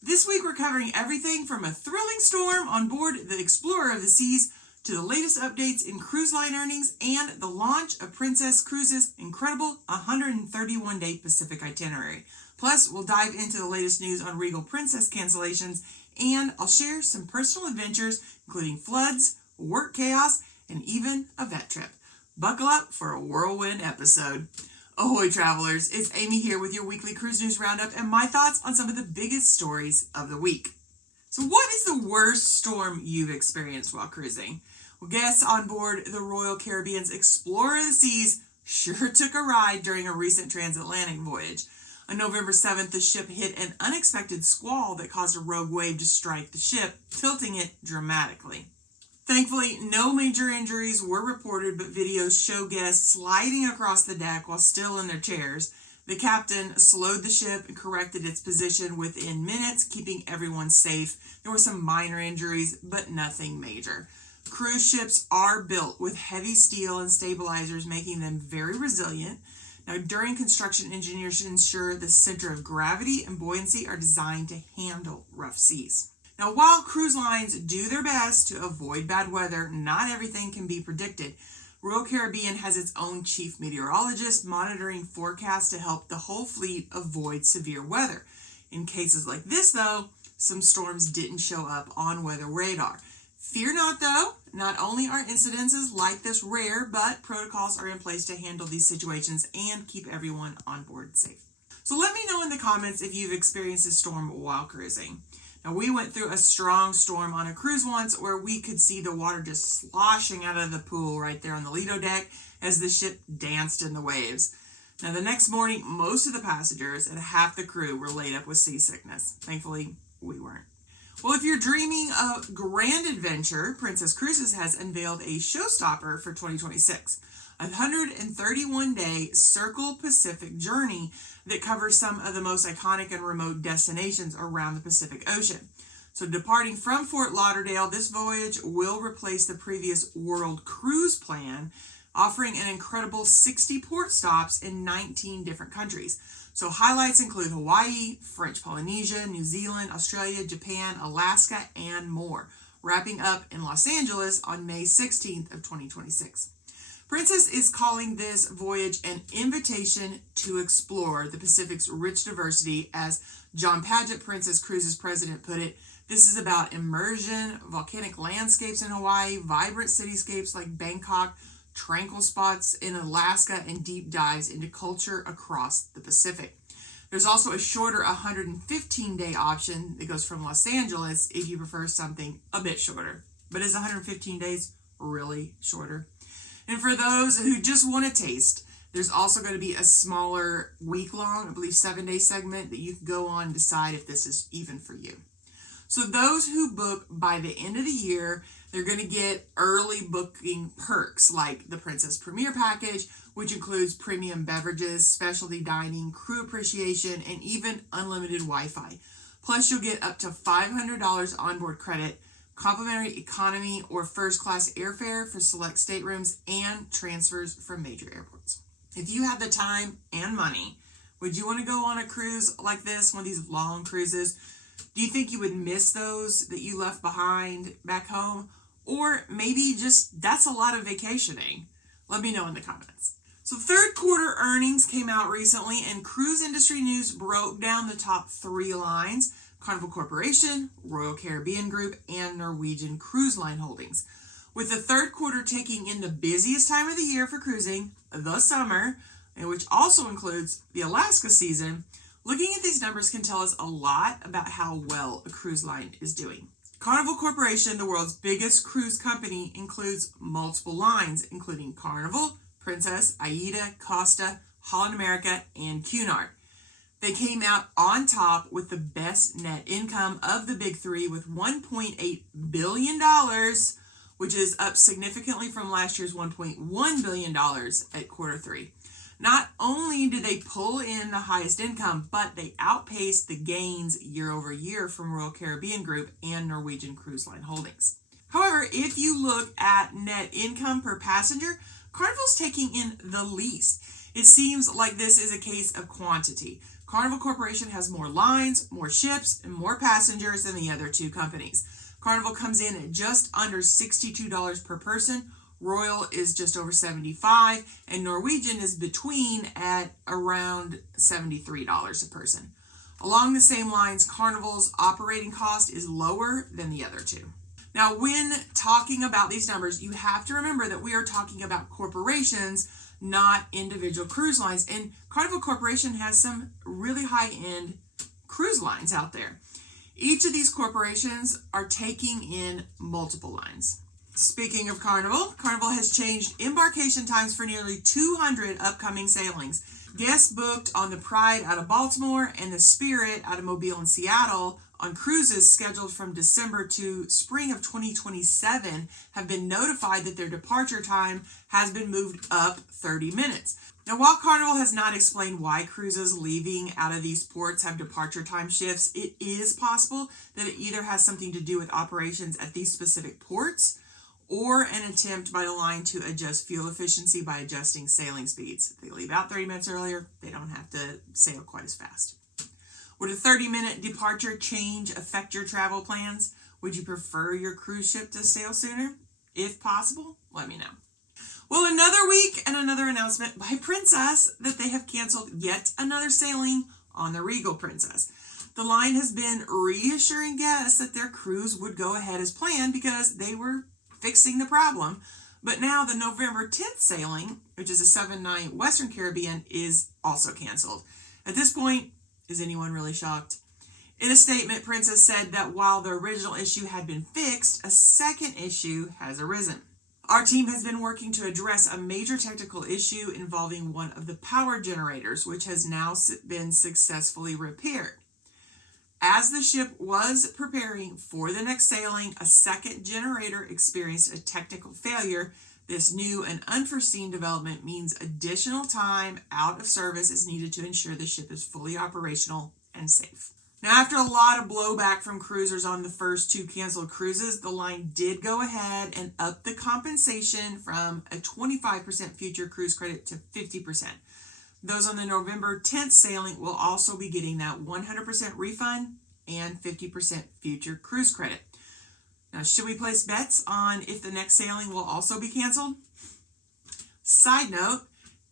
This week we're covering everything from a thrilling storm on board the Explorer of the Seas to the latest updates in cruise line earnings and the launch of Princess Cruises' incredible 131-day Pacific itinerary. Plus, we'll dive into the latest news on Regal Princess cancellations, and I'll share some personal adventures, including floods, work chaos, and even a vet trip. Buckle up for a whirlwind episode. Ahoy travelers, it's Amy here with your weekly Cruise News Roundup and my thoughts on some of the biggest stories of the week. So what is the worst storm you've experienced while cruising? Well, guests on board the Royal Caribbean's Explorer of the Seas sure took a ride during a recent transatlantic voyage. On November 7th, the ship hit an unexpected squall that caused a rogue wave to strike the ship, tilting it dramatically. Thankfully, no major injuries were reported, but videos show guests sliding across the deck while still in their chairs. The captain slowed the ship and corrected its position within minutes, keeping everyone safe. There were some minor injuries, but nothing major. Cruise ships are built with heavy steel and stabilizers, making them very resilient. Now, during construction, engineers should ensure the center of gravity and buoyancy are designed to handle rough seas. Now, while cruise lines do their best to avoid bad weather, not everything can be predicted. Royal Caribbean has its own chief meteorologist monitoring forecasts to help the whole fleet avoid severe weather. In cases like this, though, some storms didn't show up on weather radar. Fear not, though. Not only are incidences like this rare, but protocols are in place to handle these situations and keep everyone on board safe. So let me know in the comments if you've experienced a storm while cruising. Now, we went through a strong storm on a cruise once where we could see the water just sloshing out of the pool right there on the Lido deck as the ship danced in the waves. Now, the next morning, most of the passengers and half the crew were laid up with seasickness. Thankfully, we weren't. Well, if you're dreaming of grand adventure, Princess Cruises has unveiled a showstopper for 2026. A 131-day Circle Pacific journey that covers some of the most iconic and remote destinations around the Pacific Ocean. So departing from Fort Lauderdale, this voyage will replace the previous World Cruise Plan, offering an incredible 60 port stops in 19 different countries. So highlights include Hawaii, French Polynesia, New Zealand, Australia, Japan, Alaska, and more, wrapping up in Los Angeles on May 16th of 2026. Princess is calling this voyage an invitation to explore the Pacific's rich diversity. As John Paget, Princess Cruises president, put it, this is about immersion, volcanic landscapes in Hawaii, vibrant cityscapes like Bangkok, tranquil spots in Alaska, and deep dives into culture across the Pacific. There's also a shorter 115-day option that goes from Los Angeles if you prefer something a bit shorter. But is 115 days really shorter? And for those who just want a taste, there's also going to be a smaller week-long, I believe 7-day segment that you can go on and decide if this is even for you. So those who book by the end of the year, they're going to get early booking perks like the Princess Premier Package, which includes premium beverages, specialty dining, crew appreciation, and even unlimited Wi-Fi. Plus, you'll get up to $500 onboard credit, complimentary economy or first class airfare for select staterooms, and transfers from major airports. If you have the time and money, would you want to go on a cruise like this, one of these long cruises? Do you think you would miss those that you left behind back home? Or maybe just that's a lot of vacationing? Let me know in the comments. So third quarter earnings came out recently, and cruise industry news broke down the top 3 lines: Carnival Corporation, Royal Caribbean Group, and Norwegian Cruise Line Holdings. With the third quarter taking in the busiest time of the year for cruising, the summer, which also includes the Alaska season, looking at these numbers can tell us a lot about how well a cruise line is doing. Carnival Corporation, the world's biggest cruise company, includes multiple lines, including Carnival, Princess, Aida, Costa, Holland America, and Cunard. They came out on top with the best net income of the big 3 with $1.8 billion, which is up significantly from last year's $1.1 billion at quarter 3. Not only did they pull in the highest income, but they outpaced the gains year over year from Royal Caribbean Group and Norwegian Cruise Line Holdings. However, if you look at net income per passenger, Carnival's taking in the least. It seems like this is a case of quantity. Carnival Corporation has more lines, more ships, and more passengers than the other two companies. Carnival comes in at just under $62 per person. Royal is just over $75, and Norwegian is between at around $73 a person. Along the same lines, Carnival's operating cost is lower than the other two. Now, when talking about these numbers, you have to remember that we are talking about corporations, not individual cruise lines. And Carnival Corporation has some really high-end cruise lines out there. Each of these corporations are taking in multiple lines. Speaking of Carnival, Carnival has changed embarkation times for nearly 200 upcoming sailings. Guests booked on the Pride out of Baltimore and the Spirit out of Mobile and Seattle on cruises scheduled from December to spring of 2027 have been notified that their departure time has been moved up 30 minutes. Now, while Carnival has not explained why cruises leaving out of these ports have departure time shifts, it is possible that it either has something to do with operations at these specific ports or an attempt by the line to adjust fuel efficiency by adjusting sailing speeds. If they leave out 30 minutes earlier, they don't have to sail quite as fast. Would a 30-minute departure change affect your travel plans? Would you prefer your cruise ship to sail sooner? If possible, let me know. Well, another week and another announcement by Princess that they have canceled yet another sailing on the Regal Princess. The line has been reassuring guests that their cruise would go ahead as planned because they were fixing the problem. But now the November 10th sailing, which is a 7-night Western Caribbean, is also canceled. At this point, is anyone really shocked? In a statement, Princess said that while the original issue had been fixed, a second issue has arisen. Our team has been working to address a major technical issue involving one of the power generators, which has now been successfully repaired. As the ship was preparing for the next sailing, a second generator experienced a technical failure. This new and unforeseen development means additional time out of service is needed to ensure the ship is fully operational and safe. Now, after a lot of blowback from cruisers on the first two canceled cruises, the line did go ahead and up the compensation from a 25% future cruise credit to 50%. Those on the November 10th sailing will also be getting that 100% refund and 50% future cruise credit. Now, should we place bets on if the next sailing will also be canceled? Side note,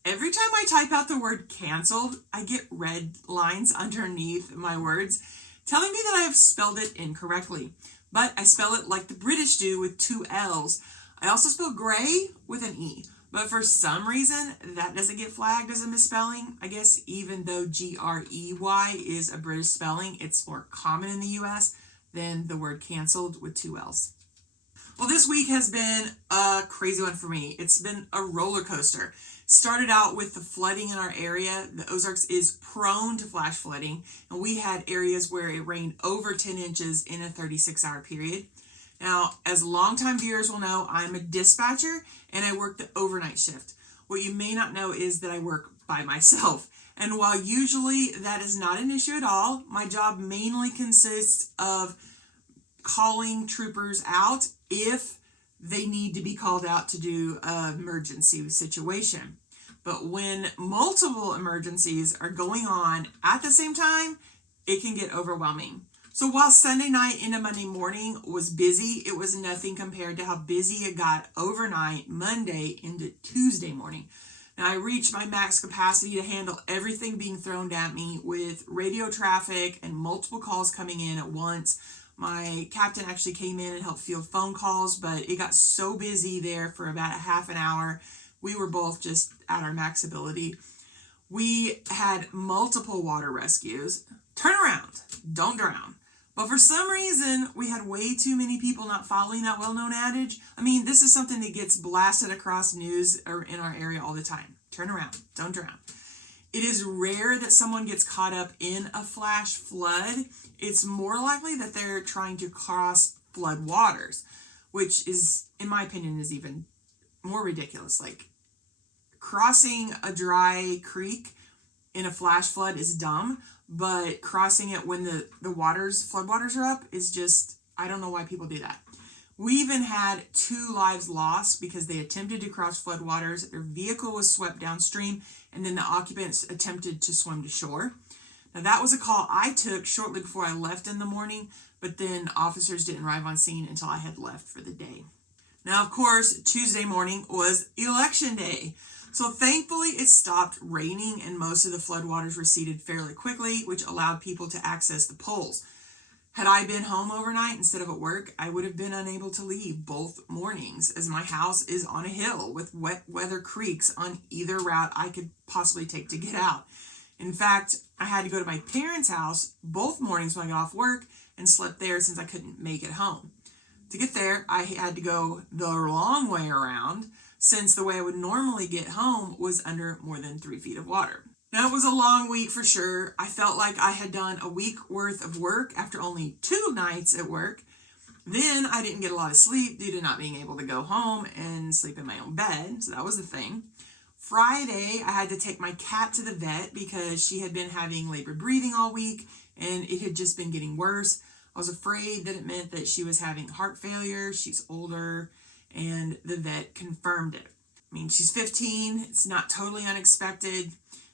every time I type out the word canceled, I get red lines underneath my words telling me that I have spelled it incorrectly. But I spell it like the British do with 2 L's. I also spell gray with an E. But for some reason, that doesn't get flagged as a misspelling. I guess even though Grey is a British spelling, it's more common in the US than the word canceled with 2 L's. Well, this week has been a crazy one for me. It's been a roller coaster. Started out with the flooding in our area. The Ozarks is prone to flash flooding, and we had areas where it rained over 10 inches in a 36-hour period. Now, as longtime viewers will know, I'm a dispatcher and I work the overnight shift. What you may not know is that I work by myself. And while usually that is not an issue at all, my job mainly consists of calling troopers out if they need to be called out to do an emergency situation. But when multiple emergencies are going on at the same time, it can get overwhelming. So while Sunday night into Monday morning was busy, it was nothing compared to how busy it got overnight, Monday into Tuesday morning. Now, I reached my max capacity to handle everything being thrown at me with radio traffic and multiple calls coming in at once. My captain actually came in and helped field phone calls, but it got so busy there for about a half an hour. We were both just at our max ability. We had multiple water rescues. Turn around, don't drown. But for some reason, we had way too many people not following that well-known adage. I mean, this is something that gets blasted across news or in our area all the time. Turn around, don't drown. It is rare that someone gets caught up in a flash flood. It's more likely that they're trying to cross flood waters, which is, in my opinion, is even more ridiculous. Like, crossing a dry creek in a flash flood is dumb, but crossing it when the floodwaters are up is just, I don't know why people do that. We even had 2 lives lost because they attempted to cross floodwaters. Their vehicle was swept downstream, and then the occupants attempted to swim to shore. Now, that was a call I took shortly before I left in the morning, but then officers didn't arrive on scene until I had left for the day. Now, of course, Tuesday morning was election day. So thankfully it stopped raining and most of the floodwaters receded fairly quickly, which allowed people to access the polls. Had I been home overnight instead of at work, I would have been unable to leave both mornings, as my house is on a hill with wet weather creeks on either route I could possibly take to get out. In fact, I had to go to my parents' house both mornings when I got off work and slept there since I couldn't make it home. To get there, I had to go the long way around, since the way I would normally get home was under more than 3 feet of water. Now, it was a long week for sure. I felt like I had done a week worth of work after only 2 nights at work. Then I didn't get a lot of sleep due to not being able to go home and sleep in my own bed, so that was the thing. Friday, I had to take my cat to the vet because she had been having labored breathing all week and it had just been getting worse. I was afraid that it meant that she was having heart failure. She's older, and the vet confirmed it. I mean, she's 15. It's not totally unexpected.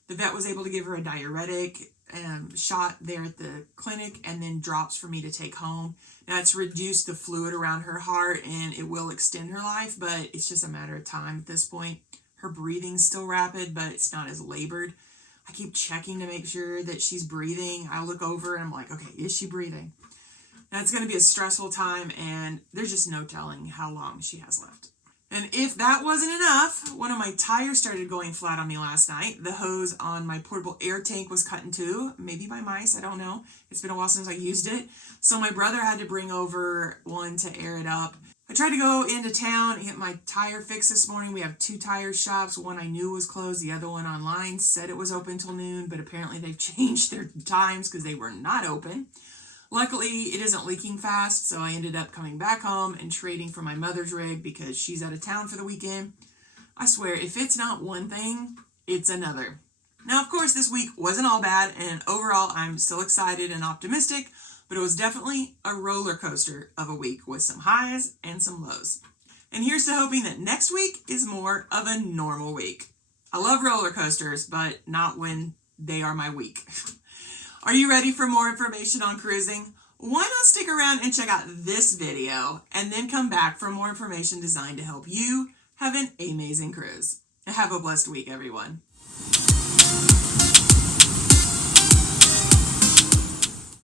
The vet was able to give her a diuretic shot there at the clinic and then drops for me to take home. Now, it's reduced the fluid around her heart and it will extend her life, but it's just a matter of time at this point. Her breathing's still rapid, but it's not as labored. I keep checking to make sure that she's breathing. I look over and I'm like, okay, is she breathing? Now, it's going to be a stressful time and there's just no telling how long she has left. And if that wasn't enough, one of my tires started going flat on me last night. The hose on my portable air tank was cut in two, maybe by mice, I don't know. It's been a while since I used it. So my brother had to bring over one to air it up. I tried to go into town and get my tire fixed this morning. We have 2 tire shops. One I knew was closed. The other one online said it was open till noon, but apparently they've changed their times because they were not open. Luckily, it isn't leaking fast, so I ended up coming back home and trading for my mother's rig because she's out of town for the weekend. I swear, if it's not one thing, it's another. Now, of course, this week wasn't all bad, and overall, I'm still excited and optimistic, but it was definitely a roller coaster of a week with some highs and some lows. And here's to hoping that next week is more of a normal week. I love roller coasters, but not when they are my week. Are you ready for more information on cruising? Why not stick around and check out this video and then come back for more information designed to help you have an amazing cruise. Have a blessed week, everyone.